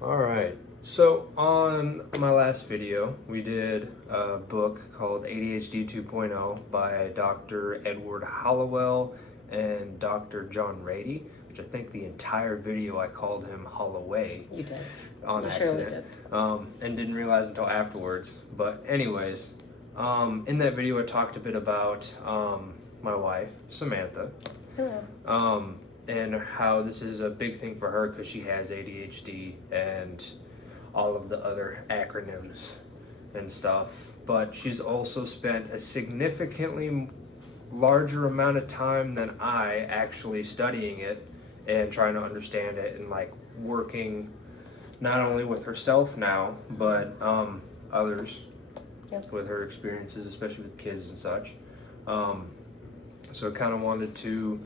All right. So on my last video, we did a book called ADHD 2.0 by Dr. Edward Hallowell and Dr. John Ratey, which I think the entire video I called him Holloway. You did. On You accident. surely did. And didn't realize until afterwards. But anyways, in that video I talked a bit about my wife, Samantha. Hello. And how this is a big thing for her because she has ADHD and all of the other acronyms and stuff. But she's also spent a significantly larger amount of time than I actually studying it and trying to understand it and like working not only with herself now, but others with her experiences, especially with kids and such. So I kind of wanted to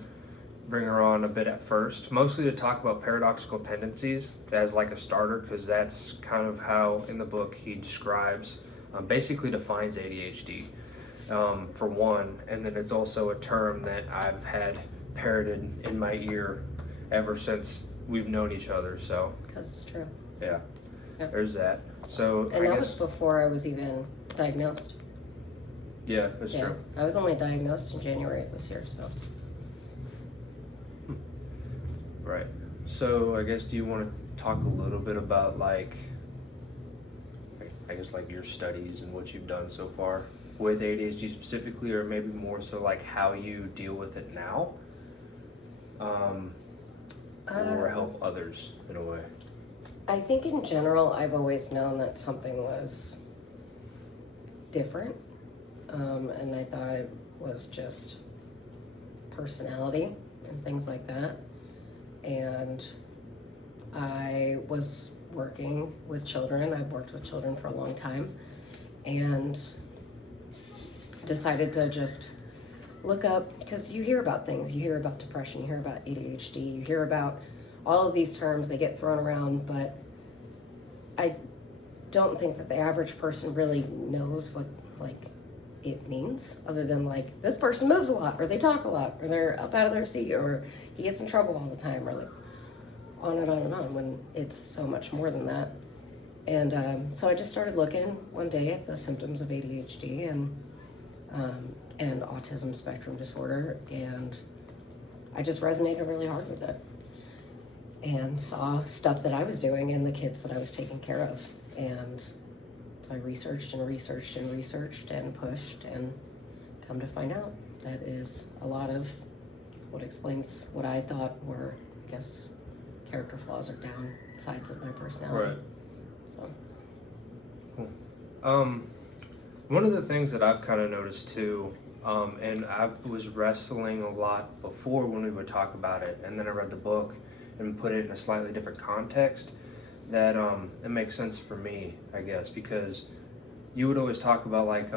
bring her on a bit at first, mostly to talk about paradoxical tendencies as like a starter, because that's kind of how in the book he describes, basically defines ADHD for one, and then it's also a term that I've had parroted in my ear ever since we've known each other. So Because it's true. yeah, Yep. there's that. So And that was before I was even diagnosed. yeah, that's true. I was only diagnosed in January of this year, so. Right. So I guess do you want to talk a little bit about like I guess like your studies and what you've done so far with ADHD specifically, or maybe more so like how you deal with it now, or help others in a way? I think in general, I've always known that something was different, and I thought it was just personality and things like that. And I was working with children. I've worked with children for a long time, and decided to just look up, because you hear about things. You hear about depression, you hear about ADHD, you hear about all of these terms, they get thrown around, but I don't think that the average person really knows what like it means, other than like this person moves a lot, or they talk a lot, or they're up out of their seat, or he gets in trouble all the time, or like on and on and on, when it's so much more than that. And so I just started looking one day at the symptoms of ADHD and autism spectrum disorder, and I just resonated really hard with it and saw stuff that I was doing in the kids that I was taking care of. And so I researched and researched and researched and pushed, and come to find out that is a lot of what explains what I thought were, I guess, character flaws or downsides of my personality. Right. So. Cool. One of the things that I've kind of noticed too, and I was wrestling a lot before when we would talk about it, and then I read the book and put it in a slightly different context, that it makes sense for me, I guess, because you would always talk about like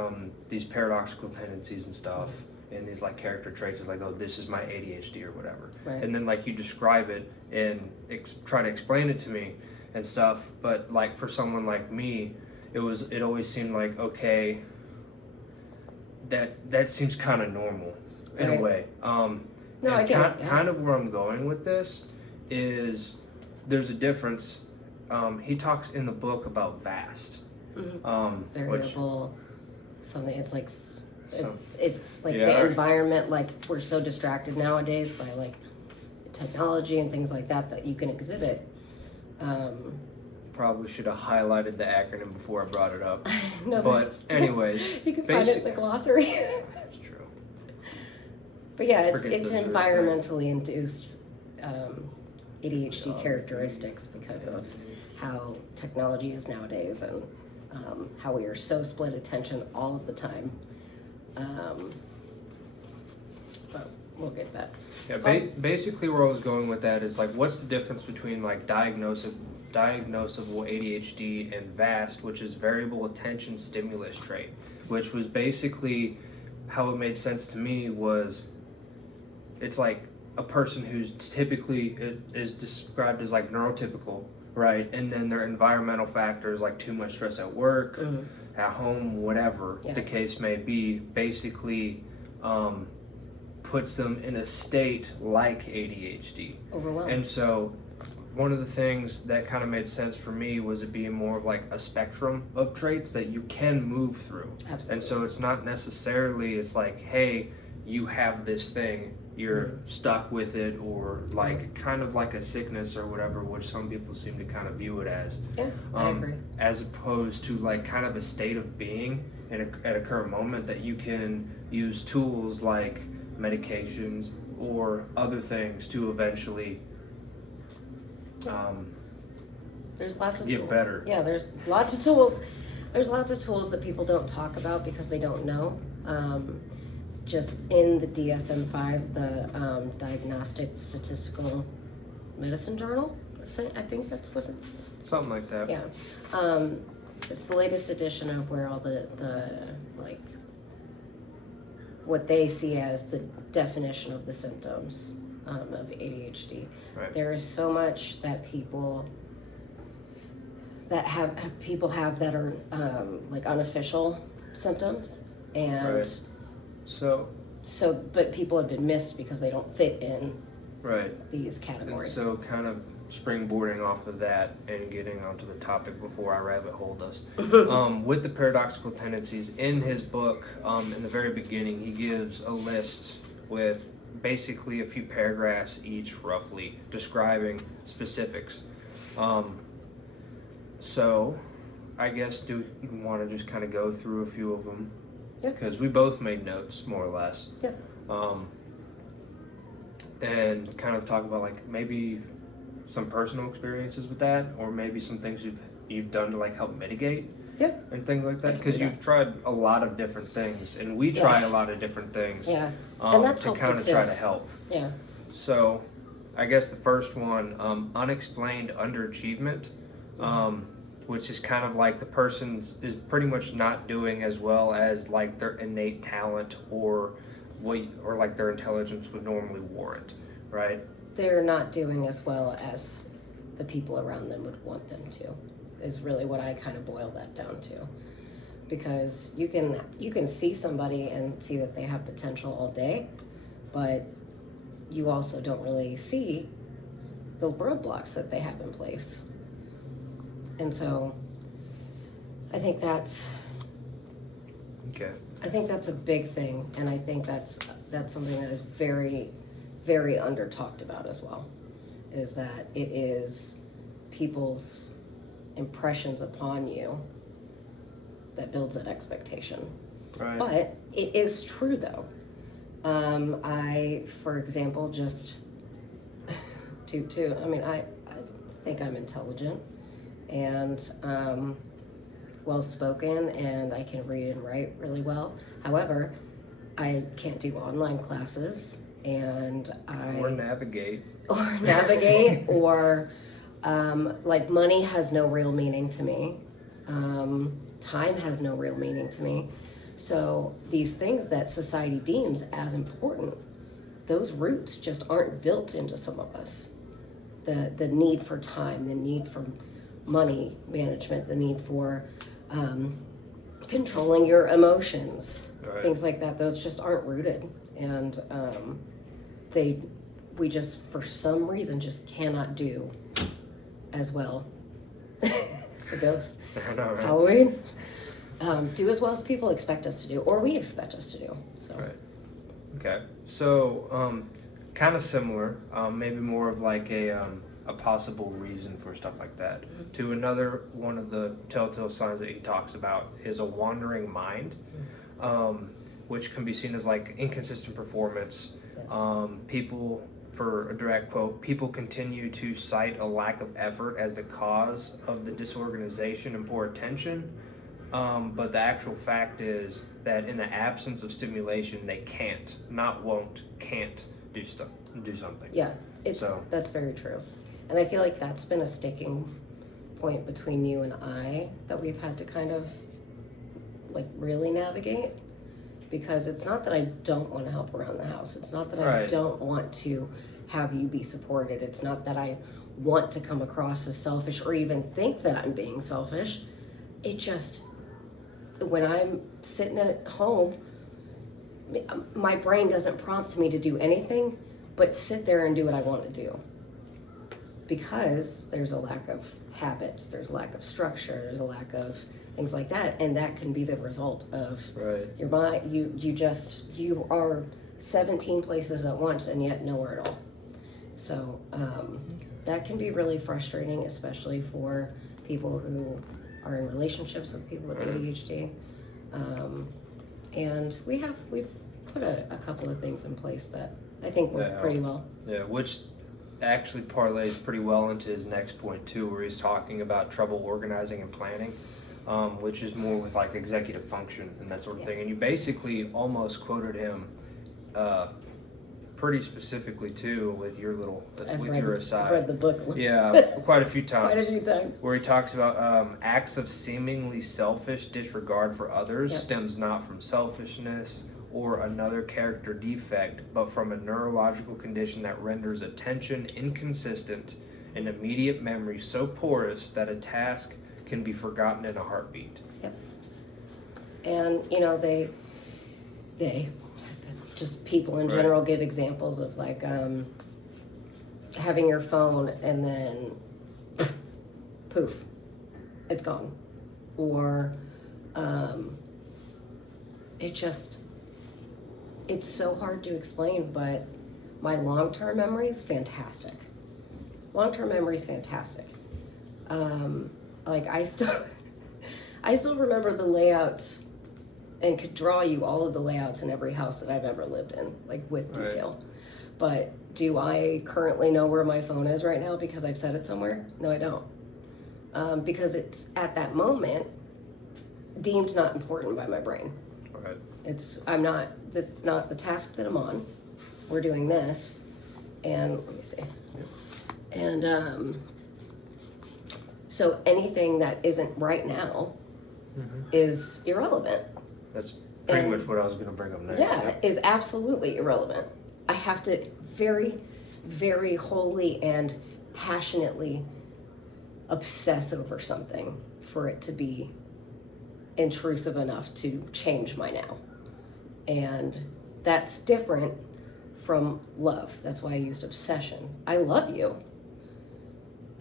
these paradoxical tendencies and stuff, and these like character traits, is like, oh, this is my ADHD or whatever. Right. And then like you describe it and try to explain it to me and stuff, but like for someone like me, it always seemed like, okay, that seems kind of normal in a way. No, I get it. Yeah. Kind of where I'm going with this is there's a difference. He talks in the book about vast, Variable, something. It's like it's like Yeah. the environment. Like we're so distracted nowadays by like technology and things like that you can exhibit. Probably should have highlighted the acronym before I brought it up. No, But anyways, you can find it in the glossary. That's true. But yeah, Forget it's those are a environmentally induced ADHD characteristics because of how technology is nowadays, and how we are so split attention all of the time. But we'll get that. Yeah, basically where I was going with that is like, what's the difference between like diagnosable ADHD and VAST, which is variable attention stimulus trait, which was basically how it made sense to me was it's like a person who's typically is described as like neurotypical, right? And then their environmental factors like too much stress at work, at home, whatever the case may be, basically puts them in a state like ADHD. Overwhelmed. And so one of the things that kind of made sense for me was it being more of like a spectrum of traits that you can move through. Absolutely. And so it's not necessarily, it's like, hey, you have this thing, you're stuck with it, or like kind of like a sickness or whatever, which some people seem to kind of view it as. Yeah, I agree. As opposed to like kind of a state of being at a current moment that you can use tools like medications or other things to eventually there's lots of get tools. better. Yeah, there's lots of tools. There's lots of tools that people don't talk about because they don't know. Just in the DSM-5, the Diagnostic, Statistical Medicine Journal, I think that's what it's. Something like that. Yeah. It's the latest edition of where all the like what they see as the definition of the symptoms of ADHD. Right. There is so much that people have that are like unofficial symptoms, and Right. So but people have been missed because they don't fit in right. these And categories. so kind of springboarding off of that and getting onto the topic before I rabbit holed us. With the paradoxical tendencies, in his book, in the very beginning, he gives a list with basically a few paragraphs each, roughly, describing specifics. So I guess do you want to just kind of go through a few of them? Yeah. Because we both made notes, more or less. Yeah. And kind of talk about like maybe some personal experiences with that, or maybe some things you've done to like help mitigate. Yeah. And things like I that, can because do you've tried a lot of different things, and we try a lot of different things. Yeah. And that's to helpful kind of too. try to help. Yeah. So, I guess the first one, unexplained underachievement, which is kind of like the person is pretty much not doing as well as like their innate talent or like their intelligence would normally warrant, right? They're not doing as well as the people around them would want them to, is really what I kind of boil that down to. Because you can see somebody and see that they have potential all day, but you also don't really see the roadblocks that they have in place. And so I think that's a big thing, and I think that's something that is very, very under talked about as well, is that it is people's impressions upon you that builds that expectation. Right. But it is true though. I, for example, just I think I'm intelligent and well-spoken, and I can read and write really well. However, I can't do online classes, and Or navigate. or like money has no real meaning to me. Time has no real meaning to me. So these things that society deems as important, those roots just aren't built into some of us. The need for time, the need for money management, the need for controlling your emotions, Right. things like that, those just aren't rooted. And we just, for some reason, just cannot do as well. It's a ghost. I know, It's right? Halloween. Do as well as people expect us to do, or we expect us to do. So. Right. Okay. So, kind of similar, maybe more of like a possible reason for stuff like that. Mm-hmm. To another one of the telltale signs that he talks about is a wandering mind, which can be seen as like inconsistent performance. Yes. People, for a direct quote, people continue to cite a lack of effort as the cause of the disorganization and poor attention. But the actual fact is that in the absence of stimulation, they can't do something. Yeah, that's very true. And I feel like that's been a sticking point between you and I that we've had to kind of like really navigate, because it's not that I don't want to help around the house. It's not that I Right. don't want to have you be supported. It's not that I want to come across as selfish or even think that I'm being selfish. It just, when I'm sitting at home, my brain doesn't prompt me to do anything but sit there and do what I want to do. because there's a lack of habits, there's a lack of structure, there's a lack of things like that, and that can be the result of your mind. You are 17 places at once and yet nowhere at all. So that can be really frustrating, especially for people who are in relationships with people with ADHD. And we've put a couple of things in place that I think work pretty well. Yeah, which actually parlays pretty well into his next point too, where he's talking about trouble organizing and planning, which is more with like executive function and that sort of thing. And you basically almost quoted him pretty specifically too with your your aside. I've read the book. Yeah, quite a few times. Quite a few times. Where he talks about acts of seemingly selfish disregard for others stems not from selfishness or another character defect, but from a neurological condition that renders attention inconsistent and immediate memory so porous that a task can be forgotten in a heartbeat. Yep. And they just people in general give examples of like having your phone and then poof, it's gone, or it's so hard to explain, but my long-term memory is fantastic. Like I still remember the layouts and could draw you all of the layouts in every house that I've ever lived in, like with detail. But do I currently know where my phone is right now because I've set it somewhere? No, I don't. Because it's at that moment deemed not important by my brain. Right. That's not the task that I'm on. We're doing this, and let me see. And so anything that isn't right now is irrelevant. That's pretty much what I was going to bring up next. Yeah, is absolutely irrelevant. I have to very, very wholly and passionately obsess over something for it to be intrusive enough to change my now. And that's different from love. That's why I used obsession. I love you.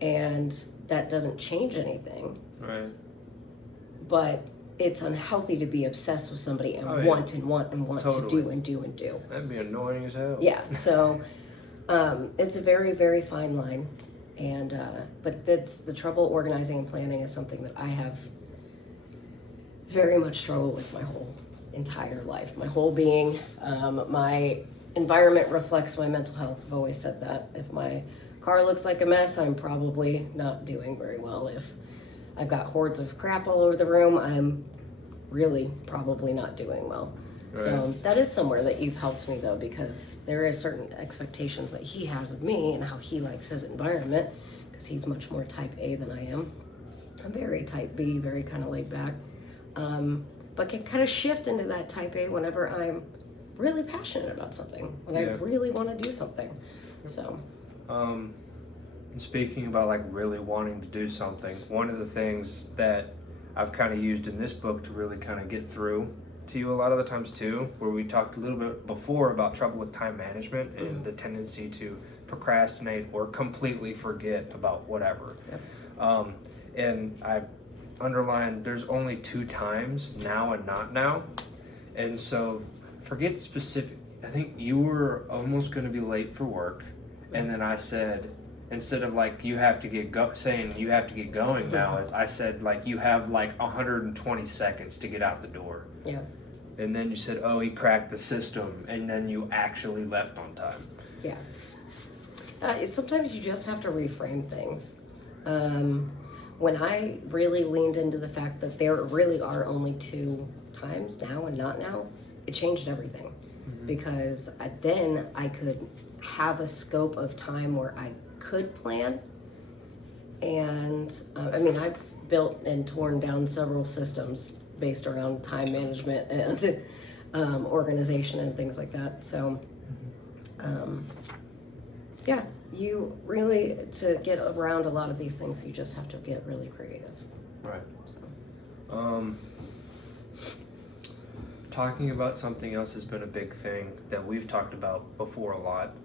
And that doesn't change anything. Right. But it's unhealthy to be obsessed with somebody and want to do and do and do. That'd be annoying as hell. Yeah, so it's a very, very fine line. And but that's the trouble. Organizing and planning is something that I have very much struggled with my whole entire life, my whole being. My environment reflects my mental health. I've always said that. If my car looks like a mess, I'm probably not doing very well. If I've got hordes of crap all over the room, I'm really probably not doing well. Right. So that is somewhere that you've helped me though, because there is certain expectations that he has of me and how he likes his environment, because he's much more type A than I am. I'm very type B, very kind of laid back, but can kind of shift into that type A whenever I'm really passionate about something, when I really want to do something. So. Speaking about like really wanting to do something, one of the things that I've kind of used in this book to really kind of get through to you a lot of the times too, where we talked a little bit before about trouble with time management and the tendency to procrastinate or completely forget about whatever. Yep. And I underlined there's only 2 times, now and not now. And so forget specific. I think you were almost going to be late for work, and then I said, instead of like you have to get saying you have to get going now, as I said, like you have like 120 seconds to get out the door. Yeah. And then you said, oh, he cracked the system, and then you actually left on time. Yeah. Sometimes you just have to reframe things. When I really leaned into the fact that there really are only 2 times, now and not now, it changed everything. Because then I could have a scope of time where I could plan. And I mean, I've built and torn down several systems based around time management and organization and things like that. So yeah, you really, to get around a lot of these things, you just have to get really creative. Right. So. talking about something else has been a big thing that we've talked about before a lot,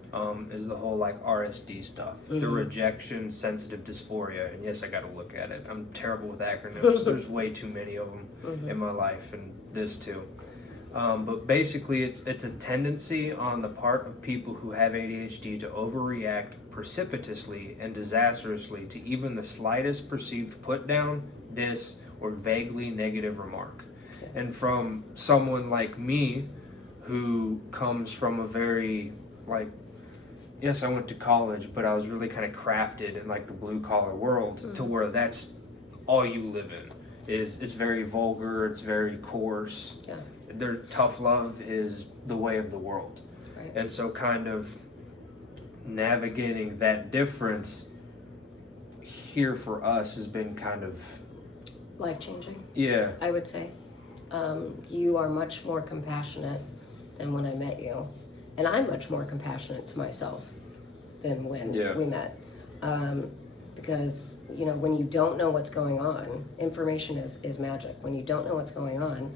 is the whole like RSD stuff, the rejection sensitive dysphoria. And yes, I got to look at it. I'm terrible with acronyms. There's way too many of them in my life, and this too. But basically, it's a tendency on the part of people who have ADHD to overreact precipitously and disastrously to even the slightest perceived put down, diss, or vaguely negative remark. And from someone like me, who comes from a very, like, yes, I went to college, but I was really kind of crafted in like the blue collar world to where that's all you live in. It's very vulgar, it's very coarse. Yeah. Their tough love is the way of the world. Right. And so kind of navigating that difference here for us has been kind of Life-changing, yeah. I would say. You are much more compassionate than when I met you. And I'm much more compassionate to myself than when we met. Because, you know, when you don't know what's going on, information is magic. When you don't know what's going on,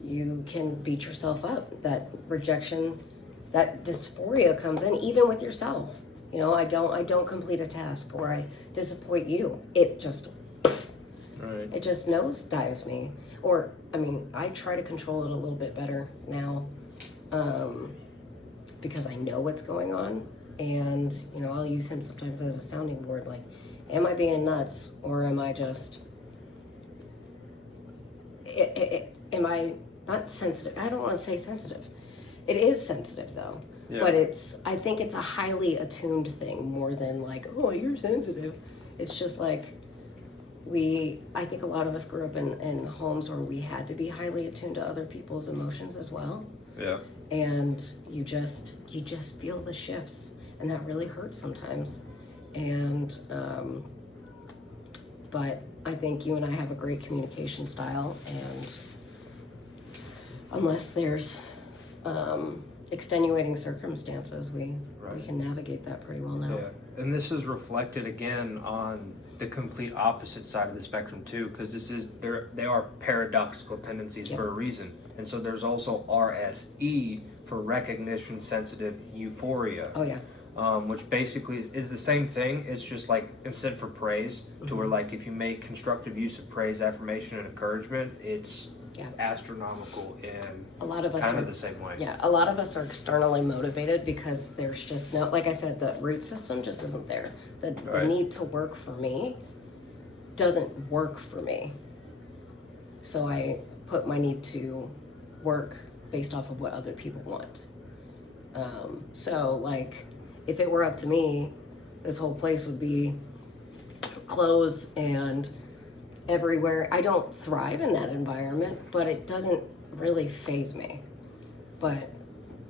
you can beat yourself up. That rejection, that dysphoria comes in even with yourself. You know, I don't complete a task, or I disappoint you. It just It just nosedives me. Or, I mean, I try to control it a little bit better now, because I know what's going on. And, you know, I'll use him sometimes as a sounding board. Like, am I being nuts, or am I just, am I not sensitive? I don't want to say sensitive. It is sensitive, though. Yeah. But I think it's a highly attuned thing more than like, oh, you're sensitive. It's just like, I think a lot of us grew up in homes where we had to be highly attuned to other people's emotions as well. Yeah. And you just feel the shifts, and that really hurts sometimes. And but I think you and I have a great communication style, and unless there's extenuating circumstances, we can navigate that pretty well now. Yeah, and this is reflected again on the complete opposite side of the spectrum too, because they are paradoxical tendencies for a reason. And so there's also RSE for recognition sensitive euphoria. Oh yeah. Which basically is the same thing. It's just like, instead for praise, to where like if you make constructive use of praise, affirmation, and encouragement, it's astronomical in a lot of us kind of the same way. Yeah, a lot of us are externally motivated because there's just no, like I said, the root system just isn't there. The need to work for me doesn't work for me. So I put my need to work based off of what other people want. So like, if it were up to me, this whole place would be clothes and everywhere. I don't thrive in that environment, but it doesn't really faze me. But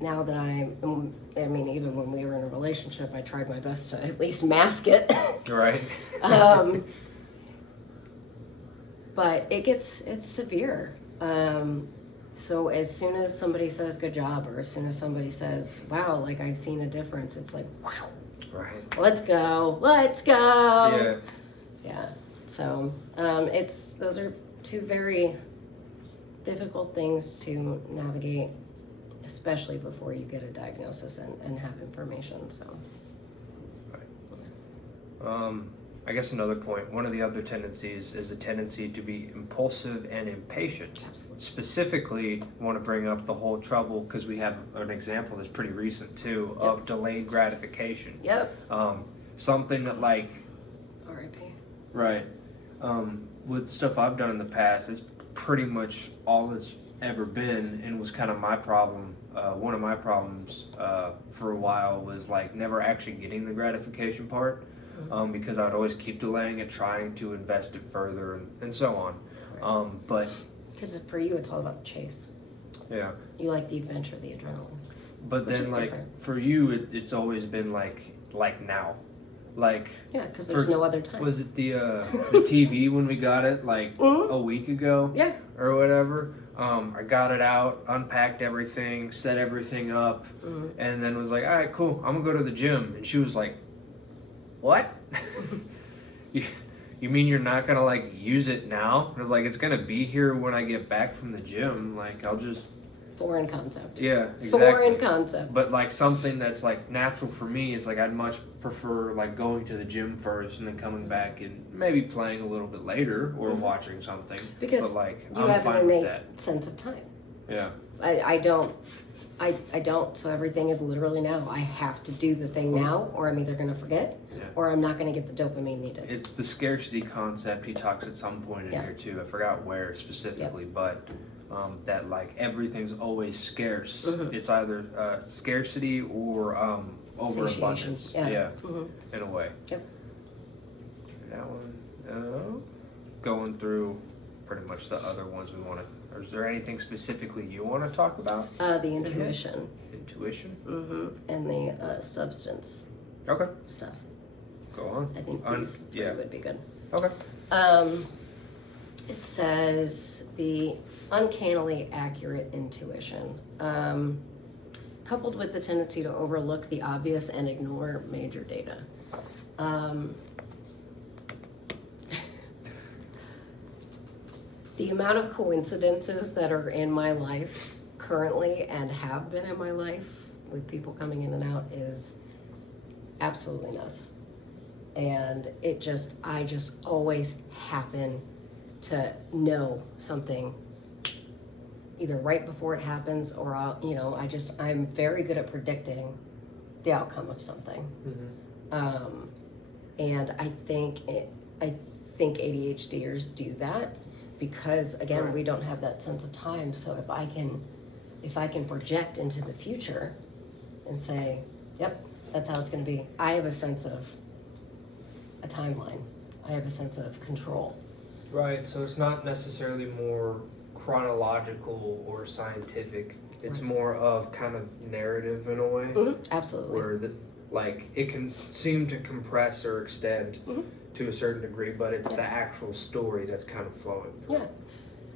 now that I mean, even when we were in a relationship, I tried my best to at least mask it. Right. But it's severe. So as soon as somebody says good job, or as soon as somebody says, wow, like I've seen a difference, it's like, wow. Right. Let's go. Yeah. Yeah. So those are two very difficult things to navigate, especially before you get a diagnosis and have information. So. Right. I guess another point, one of the other tendencies is the tendency to be impulsive and impatient. Absolutely. Specifically, I want to bring up the whole trouble, because we have an example that's pretty recent too, of delayed gratification. Yep. Something that like... R.I.P. Right. With stuff I've done in the past, it's pretty much all it's ever been, and was kind of my problem. One of my problems for a while was like never actually getting the gratification part. Because I'd always keep delaying it, trying to invest it further, and so on. Right. But because for you, it's all about the chase. Yeah. You like the adventure, the adrenaline. But then, like different. For you, it's always been like now, like yeah, because there's no other time. Was it the TV when we got it like a week ago? Yeah. Or whatever. I got it out, unpacked everything, set everything up, and then was like, all right, cool, I'm gonna go to the gym. And she was like, what? You mean you're not gonna like use it now? And I was like, it's gonna be here when I get back from the gym. Like, I'll just foreign concept. Yeah, exactly. Foreign concept. But like something that's like natural for me is like I'd much prefer like going to the gym first and then coming back and maybe playing a little bit later or watching something. Because but like you I'm have fine an with innate that. sense of time. Yeah. I don't. I don't, so everything is literally now. I have to do the thing now, or I'm either going to forget, or I'm not going to get the dopamine needed. It's the scarcity concept he talks at some point in here too. I forgot where specifically, but that like everything's always scarce. It's either scarcity or overabundance. Yeah. In a way. Yep. That one. Going through pretty much the other ones we want to. Or is there anything specifically you want to talk about? The intuition. Intuition? And the substance stuff. Go on. I think these three would be good. Okay. It says the uncannily accurate intuition, coupled with the tendency to overlook the obvious and ignore major data. The amount of coincidences that are in my life currently and have been in my life with people coming in and out is absolutely nuts. And I just always happen to know something either right before it happens or I'm very good at predicting the outcome of something. And I think ADHDers do that because again, we don't have that sense of time. So if I can project into the future and say, yep, that's how it's going to be. I have a sense of a timeline. I have a sense of control. Right, so it's not necessarily more chronological or scientific. It's more of kind of narrative in a way. Absolutely. Where it can seem to compress or extend to a certain degree, but it's the actual story that's kind of flowing through. Yeah.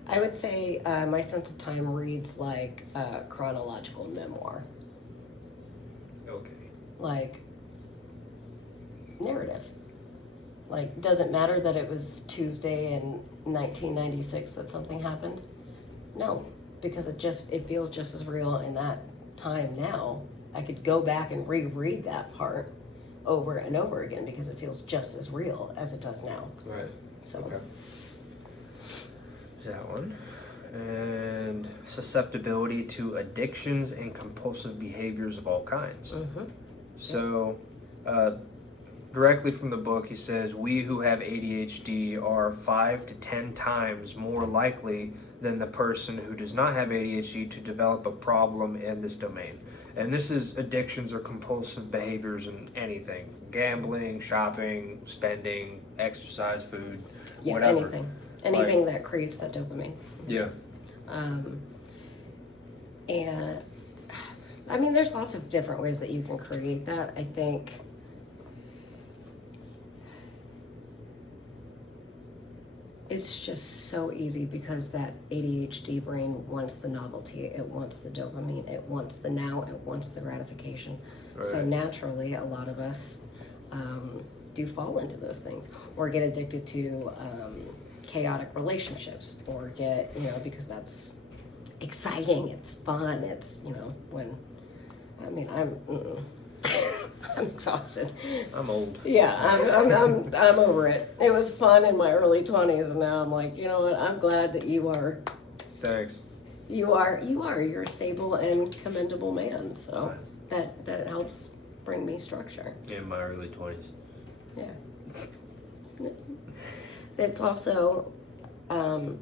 I would say my sense of time reads like a chronological memoir. Okay. Like narrative. Like, does it matter that it was Tuesday in 1996 that something happened? No, because it feels just as real in that time now. I could go back and reread that part over and over again because it feels just as real as it does now. Right. So. Okay. Is that one? And susceptibility to addictions and compulsive behaviors of all kinds. So, directly from the book, he says, we who have ADHD are 5 to 10 times more likely than the person who does not have ADHD to develop a problem in this domain. And this is addictions or compulsive behaviors in anything. Gambling, shopping, spending, exercise, food, whatever. Anything. Anything that creates that dopamine. Yeah. And I mean, there's lots of different ways that you can create that. I think it's just so easy because that ADHD brain wants the novelty, it wants the dopamine, it wants the now, it wants the gratification. Right. So naturally, a lot of us do fall into those things or get addicted to chaotic relationships or get, because that's exciting, it's fun, it's, I'm exhausted. I'm old. Yeah, I'm over it. It was fun in my early 20s, and now I'm like, you know what? I'm glad that you are. Thanks. You're a stable and commendable man. So that helps bring me structure. In my early 20s. Yeah. It's also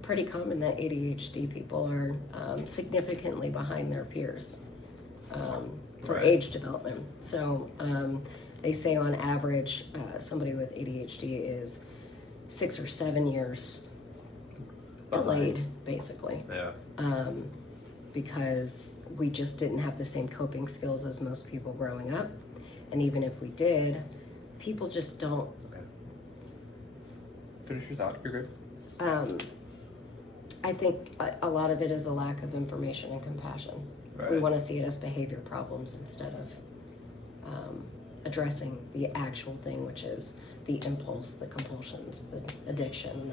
pretty common that ADHD people are significantly behind their peers. For age development. So they say on average, somebody with ADHD is 6 or 7 years delayed, basically. Yeah. Because we just didn't have the same coping skills as most people growing up. And even if we did, people just don't. Okay. Finish your thought. You're good. I think a lot of it is a lack of information and compassion. Right. We want to see it as behavior problems instead of addressing the actual thing, which is the impulse, the compulsions, the addiction,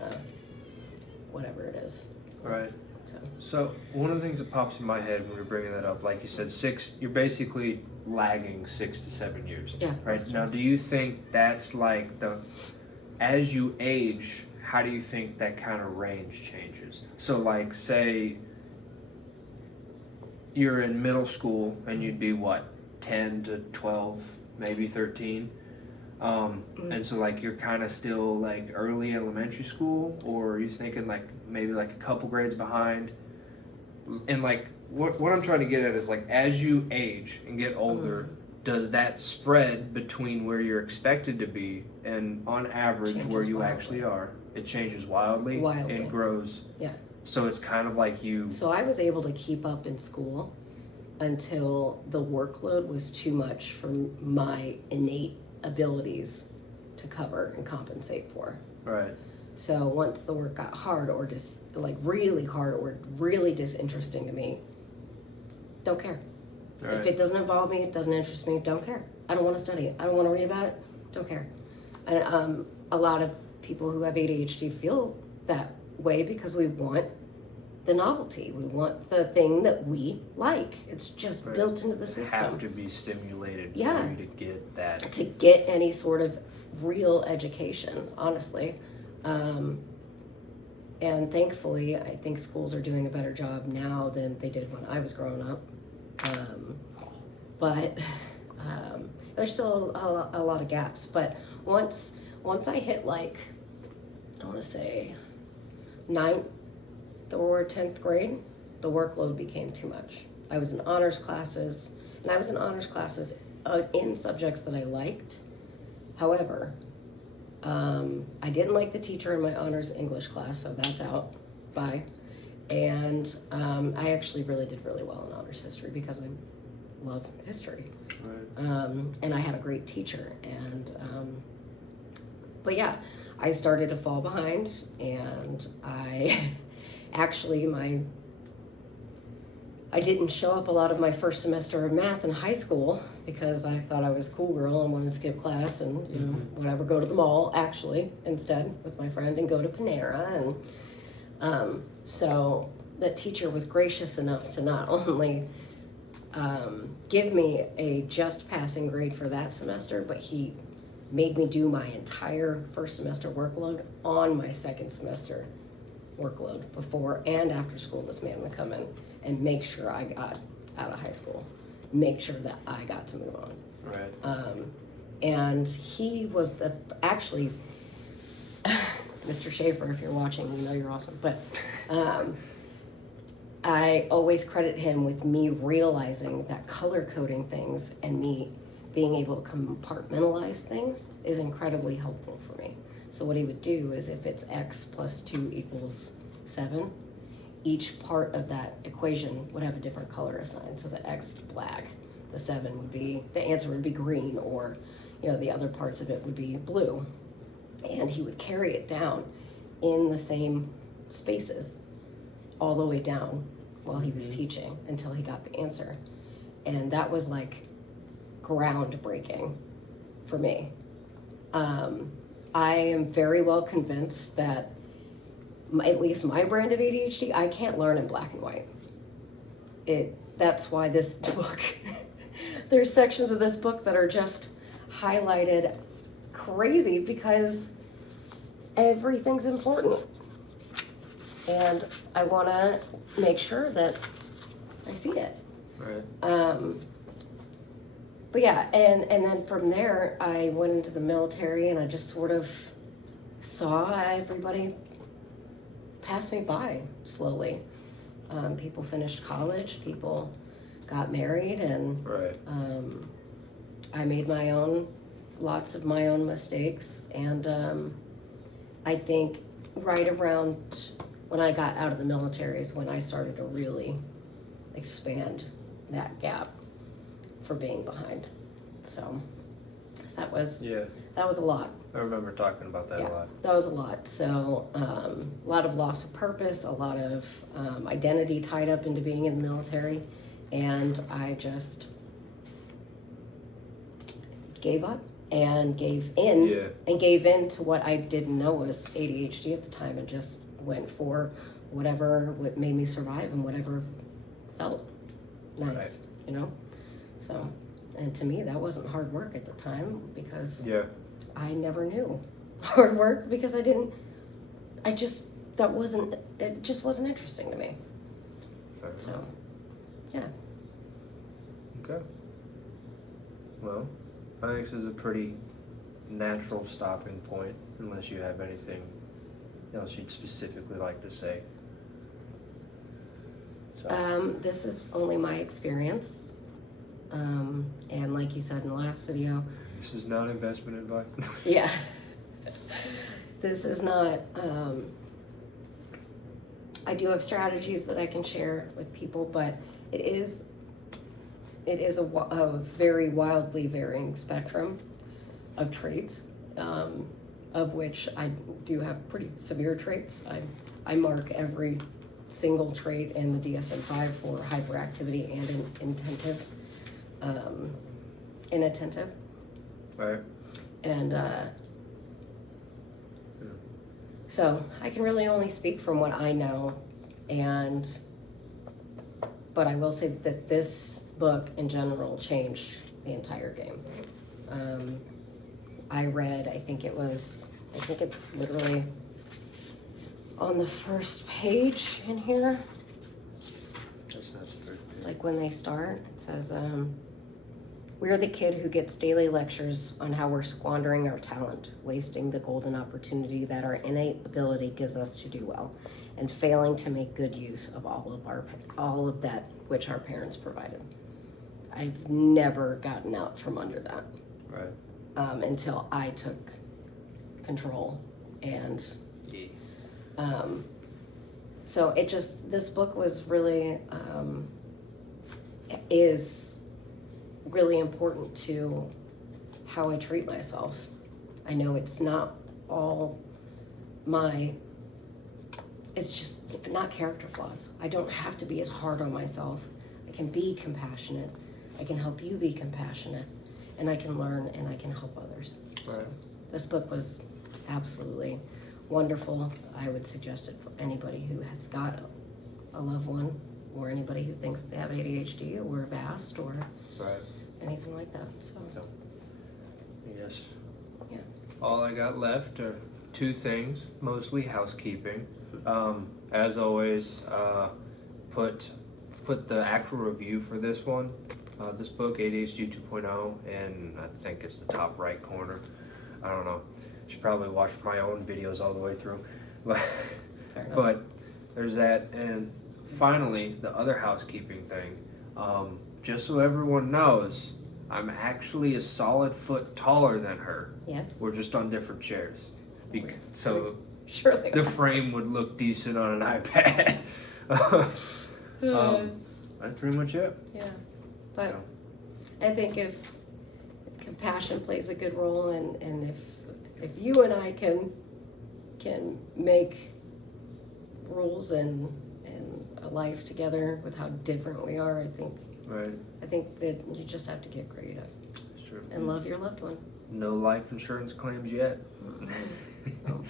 whatever it is. Right. So one of the things that pops in my head when we're bringing that up, like you said, you're basically lagging 6 to 7 years. Yeah. Right. Now, do you think that's like as you age, how do you think that kind of range changes? So like, say you're in middle school and you'd be what, 10 to 12, maybe 13? And so like you're kind of still like early elementary school, or are you thinking like maybe like a couple grades behind? And like what I'm trying to get at is like as you age and get older, does that spread between where you're expected to be and on average where you actually are? It changes wildly. And grows. Yeah. So it's kind of like So I was able to keep up in school until the workload was too much for my innate abilities to cover and compensate for. Right. So once the work got hard or just like really hard or really disinteresting to me, don't care. Right. If it doesn't involve me, it doesn't interest me, don't care. I don't want to study it. I don't want to read about it, don't care. And a lot of people who have ADHD feel that way because we want the novelty. We want the thing that we like. It's just built into the system. Have to be stimulated for you to get that. To get any sort of real education, honestly. And thankfully, I think schools are doing a better job now than they did when I was growing up. But there's still a lot of gaps. But once I hit like, I want to say 9th or 10th grade, the workload became too much. I was in honors classes, and I was in honors classes in subjects that I liked. However, I didn't like the teacher in my honors English class, so that's out. Bye. And I actually really did really well in honors history because I love history. Right. And I had a great teacher. And but yeah, I started to fall behind, and I actually I didn't show up a lot of my first semester of math in high school because I thought I was a cool girl and wanted to skip class and whatever, go to the mall actually instead with my friend and go to Panera. And so that teacher was gracious enough to not only give me a just passing grade for that semester, but he made me do my entire first semester workload on my second semester workload before and after school. This man would come in and make sure I got out of high school, make sure that I got to move on. Right. And he was actually, Mr. Schaefer, if you're watching, you know you're awesome. But I always credit him with me realizing that color coding things and me being able to compartmentalize things is incredibly helpful for me. So what he would do is if it's x plus 2 equals 7, each part of that equation would have a different color assigned. So the x would be black, the 7 would be, the answer would be green, or the other parts of it would be blue. And he would carry it down in the same spaces all the way down while he was teaching until he got the answer. And that was like groundbreaking for me. I am very well convinced that at least my brand of ADHD, I can't learn in black and white. That's why this book, there's sections of this book that are just highlighted crazy because everything's important. And I want to make sure that I see it. Right. But yeah, and then from there, I went into the military, and I just sort of saw everybody pass me by slowly. People finished college, people got married, and right. I made lots of my own mistakes. And I think right around when I got out of the military is when I started to really expand that gap for being behind. So that was a lot. I remember talking about that a lot. That was a lot. So a lot of loss of purpose, a lot of identity tied up into being in the military, and I just gave up and gave in Yeah. and gave in to what I didn't know was ADHD at the time, and just went for whatever what made me survive and whatever felt nice, you know. So, and to me, that wasn't hard work at the time, because Yeah. I never knew hard work, because it just wasn't interesting to me. Fair enough. So, yeah. Okay. Well, I think this is a pretty natural stopping point, unless you have anything else you'd specifically like to say. So. This is only my experience. And like you said in the last video, This is not investment advice. yeah, this is not, I do have strategies that I can share with people, but it is a very wildly varying spectrum of traits, of which I do have pretty severe traits. I mark every single trait in the DSM-5 for hyperactivity and inattentive. Right. And so I can really only speak from what I know, but I will say that this book in general changed the entire game. I read, I think it's literally on the first page in here, That's not the first page. like when they start, it says, we're the kid who gets daily lectures on how we're squandering our talent, wasting the golden opportunity that our innate ability gives us to do well, and failing to make good use of all of that which our parents provided. I've never gotten out from under that. Right. Until I took control. And Yeah. so this book was really, is really important to how I treat myself. I know it's not all it's just not character flaws. I don't have to be as hard on myself. I can be compassionate. I can help you be compassionate, and I can learn and I can help others. Right. So this book was absolutely wonderful. I would suggest it for anybody who has got a loved one, or anybody who thinks they have ADHD or VAST or Right. anything like that. So Yes. Yeah. All I got left are two things, mostly housekeeping. As always, put the actual review for this one, this book, ADHD 2.0, and I think it's the top right corner. I don't know. Should probably watch my own videos all the way through, but there's that. And finally, the other housekeeping thing. Just so everyone knows, I'm actually a solid foot taller than her. Yes. We're just on different chairs. So Surely. the frame would look decent on an iPad. That's pretty much it. Yeah. But I think if compassion plays a good role, and if you and I can make rules and a life together with how different we are, I think that you just have to get creative. It's true. And love your loved one. No life insurance claims yet.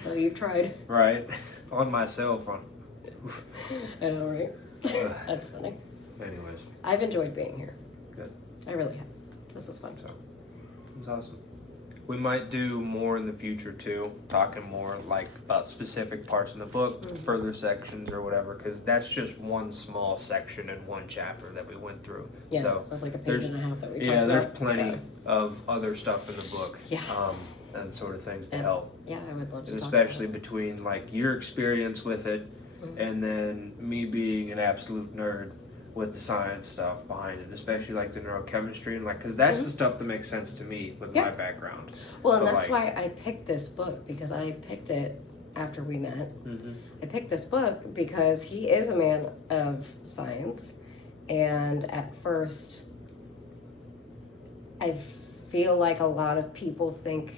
Though you've tried. Right. On myself. I know, right? That's funny. Anyways. I've enjoyed being here. Good. I really have. This was fun. So, it's awesome. We might do more in the future too, talking more like about specific parts in the book, further sections or whatever, because that's just one small section in one chapter that we went through. Yeah, so it was like a page and a half that we talked about. Yeah, there's plenty of other stuff in the book. Yeah. And sort of things to help. Yeah, I would love to and talk especially about it. between like your experience with it and then me being an absolute nerd with the science stuff behind it, especially like the neurochemistry and like, because that's the stuff that makes sense to me with my background. Well, and But, that's like, why I picked this book, because I picked it after we met. Mm-hmm. I picked this book because he is a man of science, and at first I feel like a lot of people think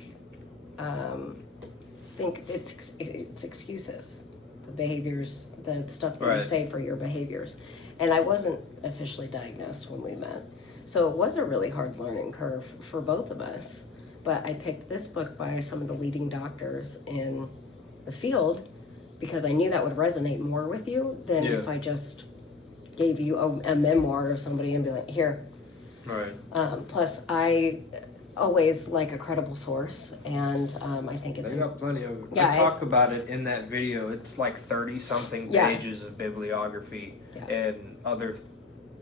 it's excuses, the behaviors, the stuff that you say for your behaviors. And I wasn't officially diagnosed when we met. So it was a really hard learning curve for both of us. But I picked this book by some of the leading doctors in the field because I knew that would resonate more with you than if I just gave you a memoir of somebody and be like, here. Right. Plus, I always like a credible source, and I think it's... They got plenty of it. Yeah, I talk about it in that video. It's like 30-something pages of bibliography and other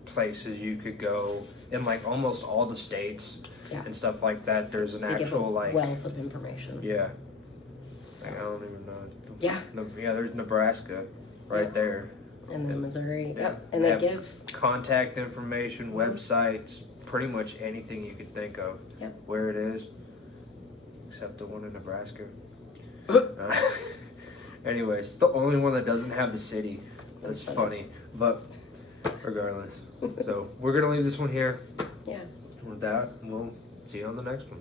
places you could go in like almost all the states and stuff like that. There's an actual like wealth of information. Yeah. So, I don't even know. Yeah. Yeah, there's Nebraska right there. And then Missouri. Yeah. Yep. And they give contact information, websites, pretty much anything you could think of. Yep. Where it is, except the one in Nebraska. Anyways, it's the only one that doesn't have the city. That's funny. But regardless. So we're going to leave this one here. Yeah. With that, we'll see you on the next one.